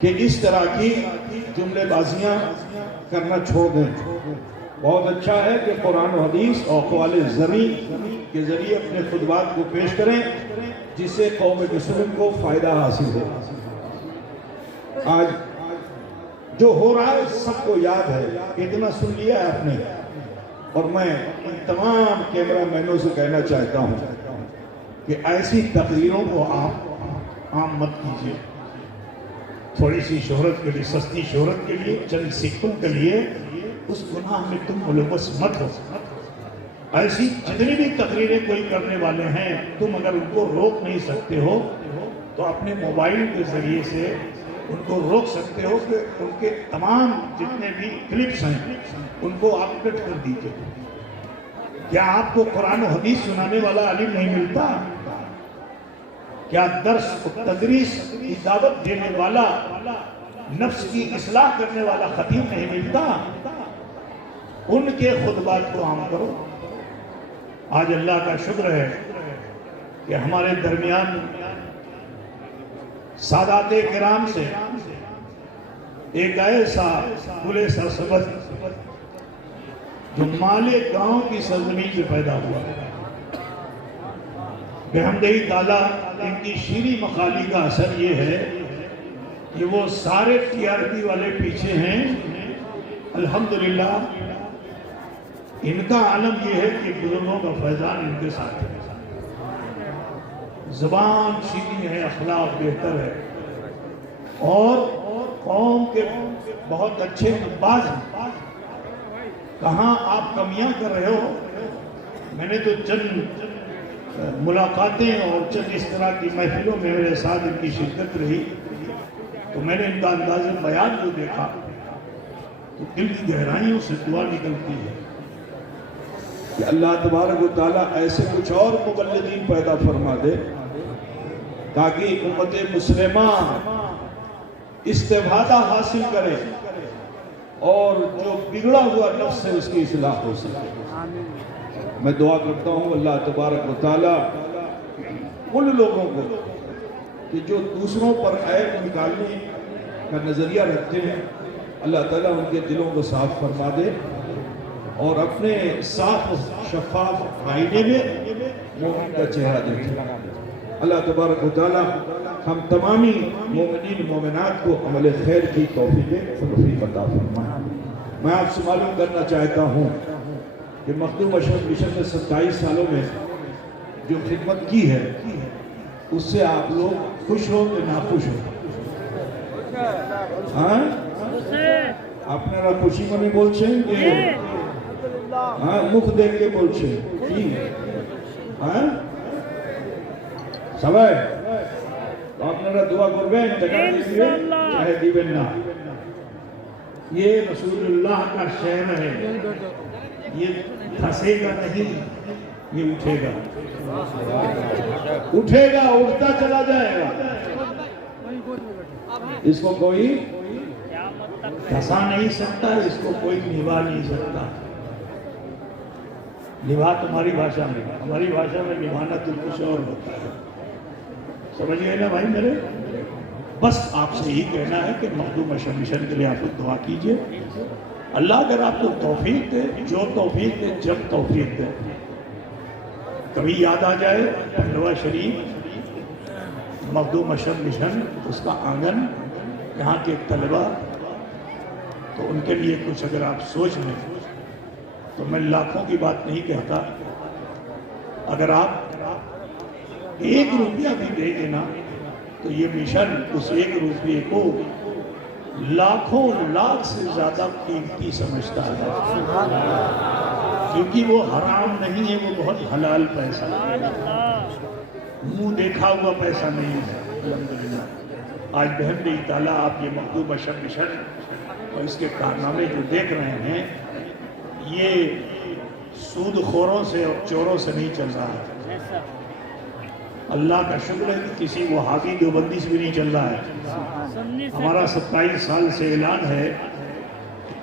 کہ اس طرح کی جملے بازیاں کرنا چھوڑ دیں۔ بہت اچھا ہے کہ قرآن و حدیث اور اقوال زرعی کے ذریعے اپنے خطبات کو پیش کریں جس سے قوم مسلم کو فائدہ حاصل ہو۔ آج جو ہو رہا ہے سب کو یاد ہے، اتنا سن لیا ہے آپ نے، اور میں ان تمام کیمرہ مینوں سے کہنا چاہتا ہوں کہ ایسی تقریروں کو آپ عام مت کیجیے۔ تھوڑی سی شہرت کے لیے، سستی شہرت کے لیے، چند سکوں کے لیے اس گناہ میں تم ملوث مت ہو۔ ایسی جتنی بھی تقریریں کوئی کرنے والے ہیں، تم اگر ان کو روک نہیں سکتے ہو تو اپنے موبائل کے ذریعے سے ان کو روک سکتے ہو کہ ان کے تمام جتنے بھی کلپس ہیں ان کو آپ کٹ کر دیجئے۔ کیا آپ کو قرآن و حدیث سنانے والا عالم نہیں ملتا؟ کیا درس و تدریس کی دعوت دینے والا، نفس کی اصلاح کرنے والا خطیب نہیں ملتا؟ ان کے خطبات کو عام کرو۔ آج اللہ کا شکر ہے کہ ہمارے درمیان سادات کرام سے ایک ایسا کھلے سا سبد جو مالے گاؤں کی سرزمین سے پیدا ہوا، بحمدہی تعالیٰ ان کی شیریں مخالی کا اثر یہ ہے کہ وہ سارے ٹی آر پی والے پیچھے ہیں۔ الحمدللہ ان کا عالم یہ ہے کہ بزرگوں کا فیضان ان کے ساتھ ہے۔ زبان شیریں ہے، اخلاق بہتر ہے، اور قوم کے بہت اچھے نباز ہیں۔ کہاں آپ کمیاں کر رہے ہو؟ میں نے تو چند ملاقاتیں اور چند اس طرح کی محفلوں میں میرے ساتھ ان کی شرکت رہی تو میں نے ان کا انداز بیان جو دیکھا تو دل کی گہرائیوں سے دعا نکلتی ہے کہ اللہ تبارک و تعالیٰ ایسے کچھ اور مقلدین پیدا فرما دے تاکہ امت مسلمہ استفادہ حاصل کرے اور جو بگڑا ہوا نفس ہے اس کی اصلاح ہو سکے۔ میں دعا کرتا ہوں اللہ تبارک و تعالیٰ ان لوگوں کو کہ جو دوسروں پر عیب نکالنے کا نظریہ رکھتے ہیں، اللہ تعالیٰ ان کے دلوں کو صاف فرما دے اور اپنے صاف شفاف آئینے میں مومن کا چہرہ دیکھے۔ اللہ تبارک و تعالیٰ ہم تمامی مومنین مومنات کو عمل خیر کی توفیق عطا فرمائے۔ میں آپ سے معلوم کرنا چاہتا ہوں کہ مخدوم اشرف مشن نے 27 سالوں میں جو خدمت کی ہے اس سے آپ لوگ خوش ہو کہ ناخوش ہو؟ ہاں آپ نے خوشی منی بولچھیں کہ ہاں مکھ دیکھ کے بولچھیں کی ہاں سبائے تو آپ نے دعا کربین جگہ دیکھئے چاہے دیبن نہ۔ یہ رسول اللہ کا شہر ہے، یہ پھنسے گا نہیں، یہ اٹھے گا، اٹھے گا، اٹھتا چلا جائے گا۔ اس کو کوئی پھنسا نہیں سکتا، اس کو کوئی نبھا نہیں سکتا۔ نبھا تمہاری بھاشا میں، ہماری بھاشا میں نبھانا تو کچھ اور ہوتا ہے۔ سمجھ گئے نا بھائی میرے؟ بس آپ سے ہی کہنا ہے کہ مخدوم اشرف مشن کے لیے آپ کو دعا کیجئے۔ اللہ اگر آپ کو توفیق دے، جو توفیق دے، جب توفیق دے، کبھی یاد آ جائے پنڈوا شریف، مخدوم اشرف مشن، اس کا آنگن، یہاں کے طلبہ، تو ان کے لیے کچھ اگر آپ سوچ لیں تو میں لاکھوں کی بات نہیں کہتا، اگر آپ 1 روپیہ بھی دے دینا تو یہ مشن اس 1 روپیے کو لاکھوں لاکھ سے زیادہ قیمتی سمجھتا ہے، کیونکہ وہ حرام نہیں ہے، وہ بہت حلال پیسہ ہے، منہ دیکھا ہوا پیسہ نہیں ہے۔ الحمدللہ آج بحمدہی تعالیٰ آپ یہ مخدوم اشرف مشن اور اس کے کارنامے جو دیکھ رہے ہیں، یہ سود خوروں سے اور چوروں سے نہیں چل رہا ہے۔ اللہ کا شکر ہے کہ کسی وہابی دیوبندی سے بھی نہیں چل رہا ہے۔ ہمارا 27 سال سے اعلان ہے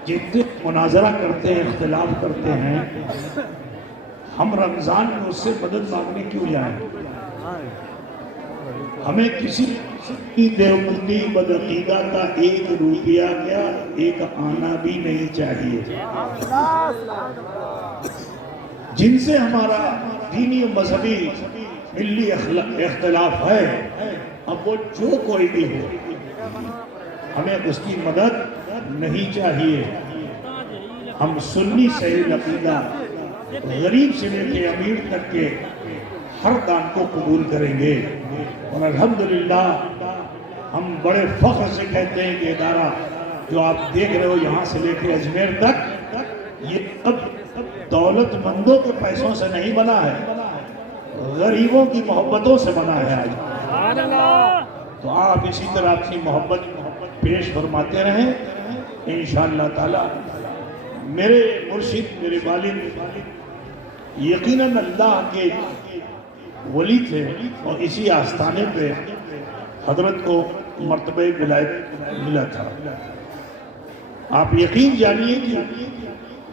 جتنے مناظرہ کرتے ہیں، اختلاف کرتے ہیں، ہم رمضان میں اس سے مدد مانگنے کیوں جائیں؟ ہمیں کسی دیوبندی بدعقیدہ کا 1 روپیہ کیا 1 آنا بھی نہیں چاہیے. جن سے ہمارا دینی و مذہبی ملی اختلاف ہے، اب وہ جو کوئی بھی ہو، ہمیں اس کی مدد نہیں چاہیے. ہم سنی صحیح عقیدہ غریب سے لے کے امیر تک کے ہر دان کو قبول کریں گے. اور الحمدللہ ہم بڑے فخر سے کہتے ہیں کہ ادارہ جو آپ دیکھ رہے ہو یہاں سے لے کے اجمیر تک، یہ اب دولت مندوں کے پیسوں سے نہیں بنا ہے، غریبوں کی محبتوں سے بنا ہے. آج تو آپ اسی طرح اپنی محبت پیش فرماتے رہیں انشاءاللہ تعالی. میرے مرشد، میرے والد یقیناً اللہ کے ولی تھے، اور اسی آستانے پہ حضرت کو مرتبہ ولایت ملا تھا. آپ یقین جانیے کہ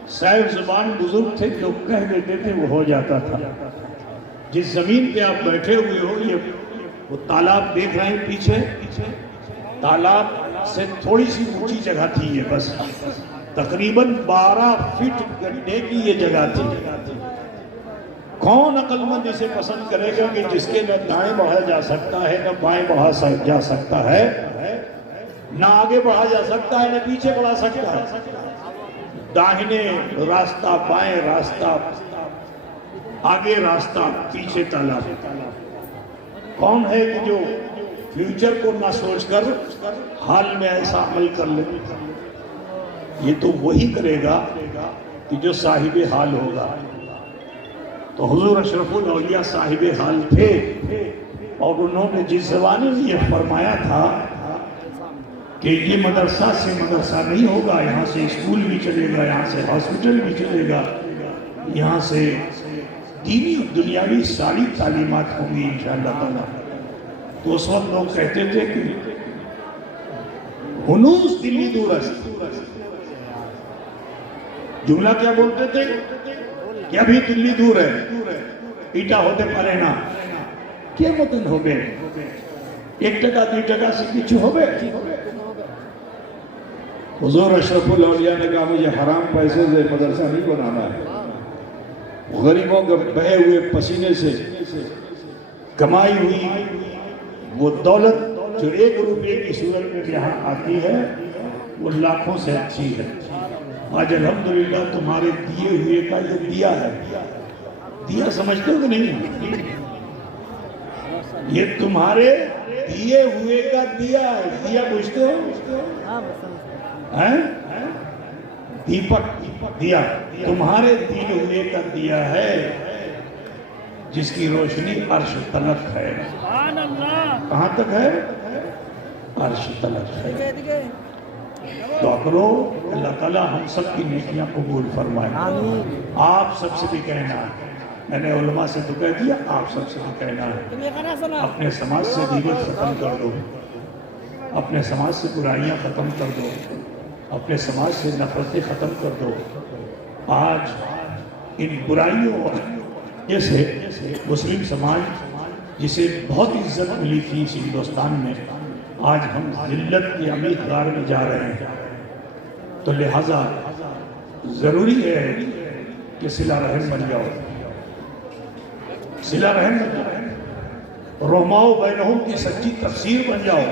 صاحب زبان بزرگ تھے، جو کہہ دیتے تھے وہ ہو جاتا تھا. جس زمین پہ آپ بیٹھے ہوئے ہو، یہ وہ تالاب دیکھ رہے ہیں پیچھے، تالاب سے تھوڑی سی اونچی جگہ تھی یہ، بس تقریباً 12 فٹ گڈھے کی یہ جگہ تھی. کون عقل مند اسے پسند کرے گا کہ جس کے نہ دائیں بڑھا جا سکتا ہے، نہ بائیں بڑھا جا سکتا ہے، نہ آگے بڑھا جا سکتا ہے، نہ پیچھے بڑھا سکتا ہے. داہنے راستہ، بائیں راستہ، آگے راستہ، پیچھے تالاب. کون ہے کہ جو فیوچر کو نہ سوچ کر حال میں ایسا عمل کر لے؟ یہ تو وہی کرے گا کہ جو صاحب حال ہوگا. تو حضور اشرف الاولیاء صاحب حال تھے، اور انہوں نے جس زمانے میں یہ فرمایا تھا کہ یہ مدرسہ سے مدرسہ نہیں ہوگا، یہاں سے اسکول بھی چلے گا، یہاں سے ہاسپٹل بھی چلے گا، یہاں سے دینی دنیاوی ساری تعلیمات ہوں گی انشاءاللہ تعالیٰ. تو اس وقت لوگ کہتے تھے کہ ہنوز دلی دور است. جملہ کیا بولتے تھے کہ ابھی دلی دور ہے، ایٹا ہوتے پڑے نا کیا متن ہو گئے 1 ٹکا 2 ٹکا سے کچھ ہو گئے. حضور اشرف الاولیاء نے کہا مجھے حرام پیسے سے مدرسہ نہیں بنانا ہے. غریبوں کے بہے ہوئے پسینے سے کمائی ہوئی وہ دولت جو 1 روپے کی صورت میں یہاں آتی ہے وہ لاکھوں سے اچھی ہے. آج الحمدللہ تمہارے دیے ہوئے کا یہ دیا ہے. دیا سمجھتے ہو کہ نہیں؟ یہ تمہارے دیے ہوئے کا دیا ہے. دیا بوجھتے ہو؟ دیپک دیا تمہارے دیے ہوئے کا دیا ہے، جس کی روشنی عرش تلک ہے. کہاں تک ہے؟ عرش تلک ہے. دعا کرو اللہ تعالیٰ ہم سب کی نیکیاں قبول فرمائے. آپ سب سے بھی کہنا ہے، میں نے علماء سے تو کہہ دیا، آپ سب سے بھی کہنا ہے، اپنے سماج سے غیبت ختم کر دو، اپنے سماج سے برائیاں ختم کر دو، اپنے سماج سے نفرتیں ختم کر دو. آج ان برائیوں جیسے مسلم سماج جسے بہت عزت ملی تھی اس ہندوستان میں، آج ہم ذلت کے عمیق غار میں جا رہے ہیں. تو لہٰذا ضروری ہے کہ صلہ رحم بن جاؤ، صلہ رحم بن جاؤ، رحماؤ بینہم کی سچی تفسیر بن جاؤ.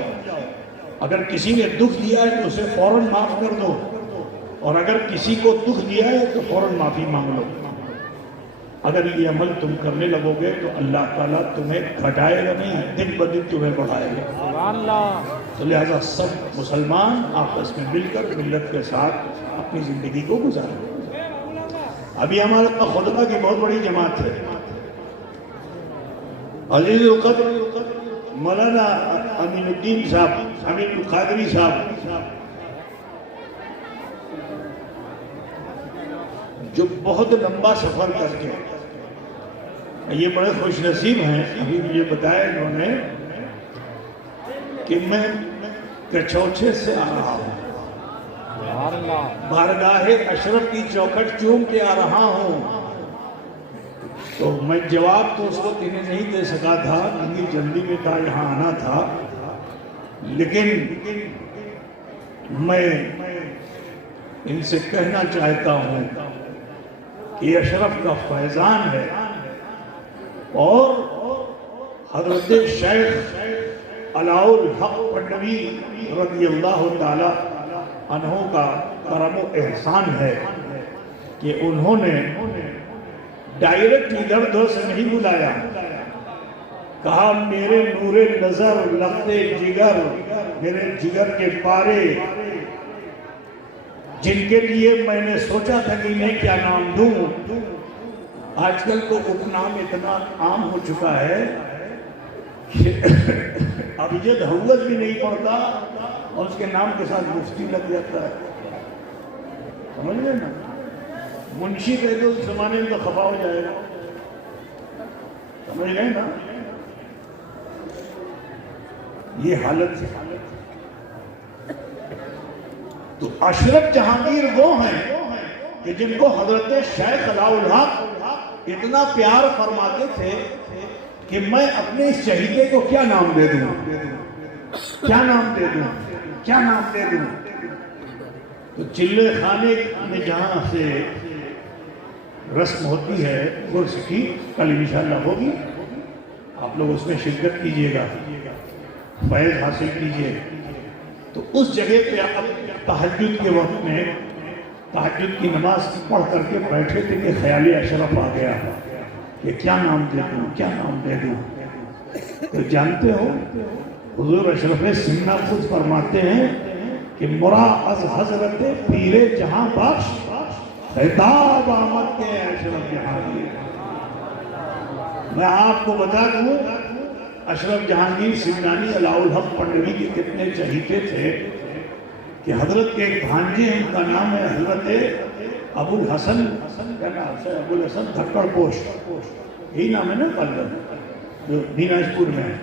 اگر کسی نے دکھ دیا ہے تو اسے فوراً معاف کر دو، اور اگر کسی کو دکھ دیا ہے تو فوراً معافی مانگ لو. اگر یہ عمل تم کرنے لگو گے تو اللہ تعالیٰ تمہیں گھٹائے گا نہیں، دن بدن تمہیں بڑھائے گا. سبحان اللہ. تو لہذا سب مسلمان آپس میں مل کر ملت کے ساتھ اپنی زندگی کو گزاریں. ابھی ہمارے خطبہ کی بہت بڑی جماعت ہے. عزیز القدر مولانا امین الدین صاحب، امین القادری صاحب، جو بہت لمبا سفر کر کے، یہ بڑے خوش نصیب ہیں. ابھی مجھے بتایا انہوں نے کہ میں کچھوچے سے آ رہا ہوں، بارگاہ اشرف کی چوکھٹ چوم کے آ رہا ہوں. تو میں جواب تو اس وقت انہیں نہیں دے سکا تھا کیونکہ جلدی میں تھا، یہاں آنا تھا. لیکن میں ان سے کہنا چاہتا ہوں کہ یہ اشرف کا فیضان ہے اور حضرت شیخ علاء الحق پنڈوی رضی اللہ تعالی عنہ کا کرم و احسان ہے کہ انہوں نے ڈائریکٹ ادھر ادھر سے نہیں بلایا، کہا میرے نور نظر لخت جگر، میرے جگر کے پارے جن کے لیے میں نے سوچا تھا کہ میں کیا نام دوں۔ آج کل تو اپنام اتنا عام ہو چکا ہے کہ ابجد حوت بھی نہیں پڑتا اور اس کے نام کے ساتھ مفتی لگ جاتا ہے، سمجھ گئے نا؟ منشی کہہ دو اس زمانے میں تو خفا ہو جائے گا، سمجھ گئے نا؟ یہ حالت ہے۔ تو اشرف جہانگیر وہ ہیں کہ جن کو حضرت شیخ علاء الحق اتنا پیار فرماتے تھے کہ میں اپنے اس شہیدے کو کیا نام دے دوں، کیا نام دے دوں، کیا نام دے دوں۔ تو چلے خانے میں جہاں سے رسم ہوتی ہے عرس کی، کل انشاءاللہ ہوگی، آپ لوگ اس میں شرکت کیجئے گا، فیض حاصل کیجئے۔ تو اس جگہ پہ آپ تہجد کے وقت میں تہجد کی نماز پڑھ کر کے بیٹھے تھے کہ خیال اشرف آ گیا کہ کیا نام دے دوں، کیا نام دے دوں۔ تو جانتے ہو حضور اشرف سمنا خود فرماتے ہیں کہ مرا از حضرت پیر جہاں بخش خطاب آمد کے اشرف جہانگیر۔ میں آپ کو بتا دوں اشرف جہانگیر سمنانی علاء الحق پنڈوی کے کتنے چہیتے تھے کہ حضرت کے ایک بھانجے ہیں، ان کا نام ہے حضرت ابو الحسن، کیا نام ہے؟ ابو الحسن دھکڑ پوش، یہی نام ہے نا قلب جو دیناج پور میں ہے۔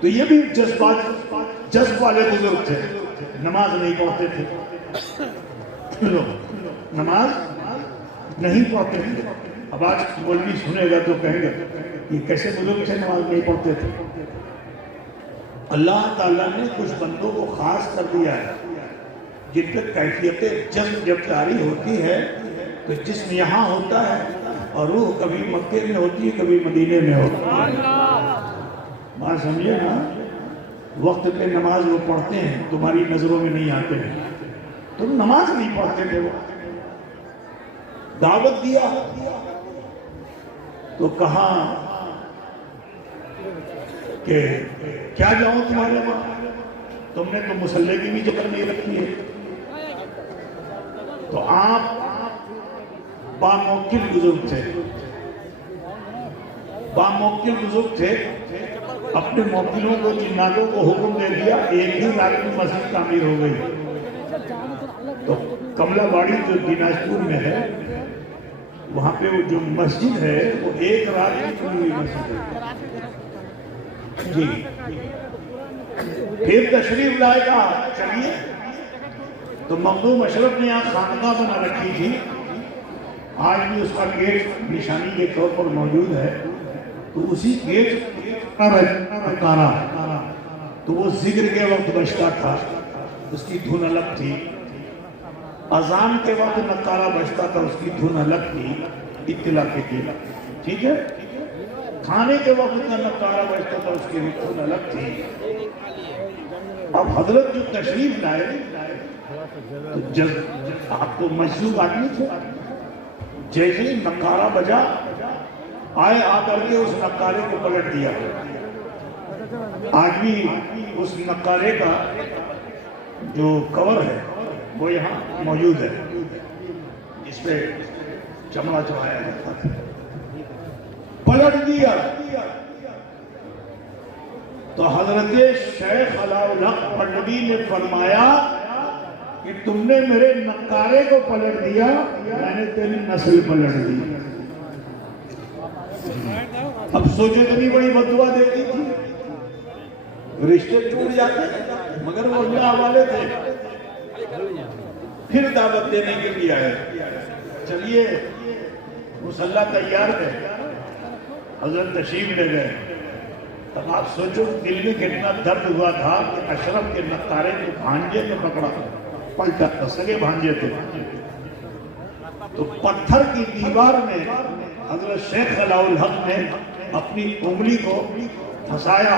تو یہ بھی جذب والے بزرگ تھے، نماز نہیں پڑھتے تھے، نماز نہیں پڑھتے تھے۔ اب آج مولوی سنے گا تو کہیں گے یہ کیسے بزرگ سے نماز نہیں پڑھتے تھے؟ اللہ تعالیٰ نے کچھ بندوں کو خاص کر دیا ہے جن پہ کیفیت جذب جب جاری ہوتی ہے تو جسم یہاں ہوتا ہے اور روح کبھی مکے میں ہوتی ہے کبھی مدینے میں ہوتی ہے۔ بات سمجھے نا؟ وقت پہ نماز وہ پڑھتے ہیں، تمہاری نظروں میں نہیں آتے ہیں، تم نماز نہیں پڑھتے تھے۔ وہ دعوت دیا تو کہا کہ کیا جاؤں تمہارے وہاں، تم نے تو مصلی کی بھی ذکر نہیں رکھی ہے۔ تو آپ باموکل بزرگ تھے، باموکل بزرگ تھے، اپنے موکلوں کو جناتوں کو حکم دے دیا، ایک ہی رات میں مسجد تعمیر ہو گئی۔ تو کملا باڑی جو دیناج پور میں ہے وہاں پہ وہ جو مسجد ہے وہ ایک رات میں بنی ہوئی مسجد ہے جی۔ پھر تشریف لائے گا چلیے، تو مخدوم اشرف نے یہاں خانقاہ بنا رکھی تھی، آج بھی اس کا گیٹ نشانی کے طور پر موجود ہے۔ تو اسی گیٹ کا نکارہ تو وہ ذکر کے وقت بجتا تھا، اس کی دھن الگ تھی، اذان کے وقت نکارہ بجتا تھا، اس کی دھن الگ تھی، اطلاع کے لیے، ٹھیک ہے؟ کھانے کے وقت کا نکارہ بجتا تھا، اس کی دھن الگ تھی۔ اب حضرت جو تشریف لائے تو جب آپ کو مجذوب آدمی تھے، جیسے ہی نکارہ بجا آئے، آ کر کے اس نکارے کو پلٹ دیا۔ آج بھی اس نکارے کا جو کور ہے وہ یہاں موجود ہے، جس پہ چمڑا چڑھایا جاتا تھا، پلٹ دیا۔ تو حضرت شیخ علاء الحق پنڈوی نے فرمایا کہ تم نے میرے نکارے کو پلٹ دیا، میں نے تیری نسل پلٹ دی۔ اب سوچے تو نہیں بڑی بددعا دیتی تھی، رشتے ٹوٹ جاتے مگر وہ اللہ حوالے تھے۔ پھر دعوت دینے کے لیے آئے، چلیے مصلی تیار تھے، حضرت تشریف لے گئے، تب آپ سوچو دل میں کتنا درد ہوا تھا کہ اشرف کے نقارے کو بھانجے نے پکڑا، پلٹا تھا، سگے بھانجے تھے، تو پتھر کی دیوار میں حضرت شیخ علاء الحق نے اپنی انگلی کو پھنسایا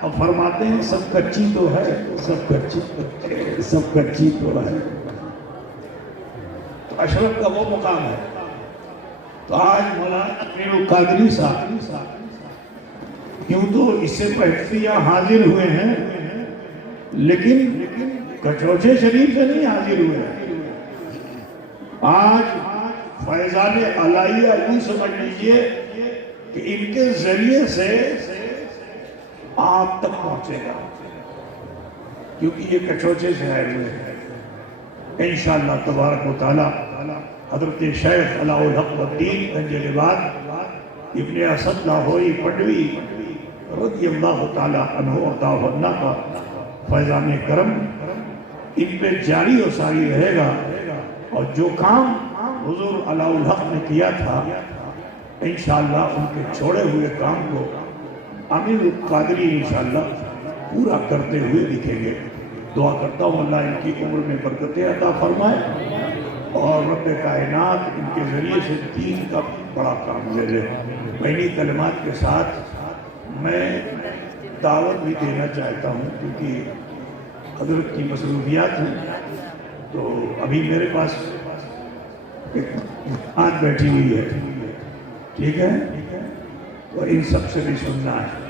اور فرماتے ہیں سب کچی تو ہے، سب کچی تو ہے۔ تو اشرف کا وہ مقام ہے۔ تو آج مولانا امیر القادری صاحب کیوں تو اس سے پہلے یہاں حاضر ہوئے ہیں، لیکن کچوچے شریف سے نہیں حاضر ہوئے ہیں۔ آج فیضان علیہ یوں سمجھ لیجئے کہ ان کے ذریعے سے آپ تک پہنچے گا، کیونکہ یہ کچوچے سے آئے ہوئے ہیں۔ انشاءاللہ تبارک و تعالی حضرت شیخ علاء الحق الدین گنج لباد ابن اسد لاہوری پنڈوی رضی اللہ تعالی عنہ عطا عنہ کا فیضان کرم ان پہ جاری و ساری رہے گا، اور جو کام حضور علاء الحق نے کیا تھا انشاءاللہ ان کے چھوڑے ہوئے کام کو امیر القادری انشاءاللہ پورا کرتے ہوئے دکھیں گے۔ دعا کرتا ہوں اللہ ان کی عمر میں برکتیں عطا فرمائے، اور رب کائنات ان کے ذریعے سے دین کا بڑا کام لے لے۔ معنی کلمات کے ساتھ میں دعوت بھی دینا چاہتا ہوں، کیونکہ حضرت کی مصروفیات ہیں، تو ابھی میرے پاس ایک آج بیٹھی ہوئی ہے، ٹھیک ہے، اور ان سب سے بھی سننا ہے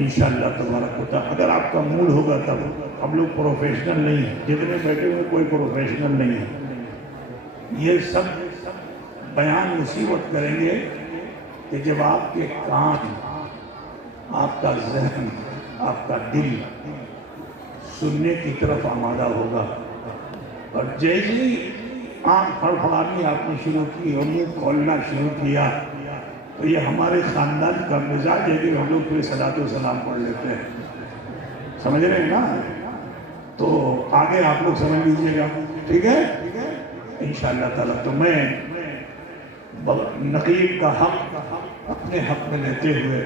انشاءاللہ تبارک و تعالی۔ اگر آپ کا موڈ ہوگا تب، ہم لوگ پروفیشنل نہیں ہیں، جتنے بیٹھے ہوئے کوئی پروفیشنل نہیں ہے، یہ سب بیان اسی وقت کریں گے کہ جب آپ کے کان، آپ کا ذہن، آپ کا دل سننے کی طرف آمادہ ہوگا، اور جیسے ہی آنکھ پھڑپھڑانی آپ نے شروع کی اور منہ کھولنا شروع کیا، تو یہ ہمارے خاندان کا مزاج ہے کہ ہم لوگ پھر صلاۃ و سلام پڑھ لیتے ہیں، سمجھ رہے ہیں نا؟ تو آگے آپ لوگ سمجھ لیجیے گا، ٹھیک ہے انشاءاللہ تعالیٰ۔ تو میں نقیب کا حق اپنے حق میں لیتے ہوئے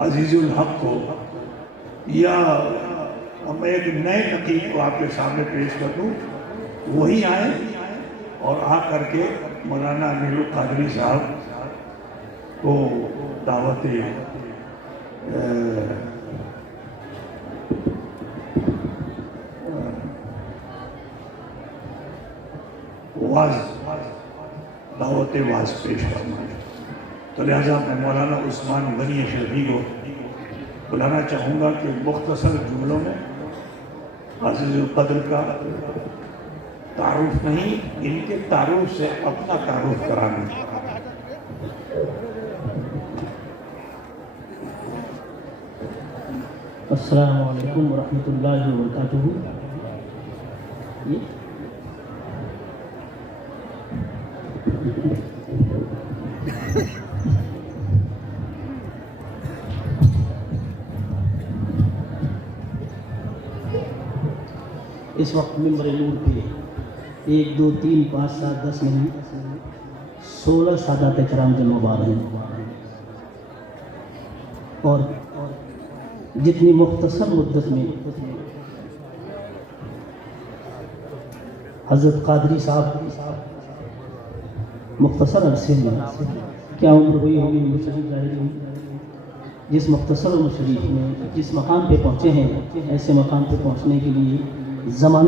عزیز الحق کو، یا میں ایک نئے نقیب کو آپ کے سامنے پیش کر دوں، وہی آئیں اور آ کر کے مولانا امیر القادری صاحب کو دعوت واز پیش فرمائیں۔ تو لہذا میں مولانا عثمان غنی شرفی کو بلانا چاہوں گا کہ مختصر جملوں میں عزیز القدر کا تعارف نہیں، ان کے تعارف سے اپنا تعارف کرانا۔ السلام علیکم ورحمۃ اللہ وبرکاتہ۔ اس وقت ممبر نور پہ 1 2 3 5 7 10 نہیں 16 سادات کرام جمع بار ہیں، اور جتنی مختصر مدت میں حضرت قادری صاحب مختصر عرصے میں کیا عمر ہوئی ہوگی مشرف ظاہر ہوئی، جس مختصر عمر شریف میں جس مقام پہ پہنچے ہیں، ایسے مقام پہ پہنچنے کے لیے زمانے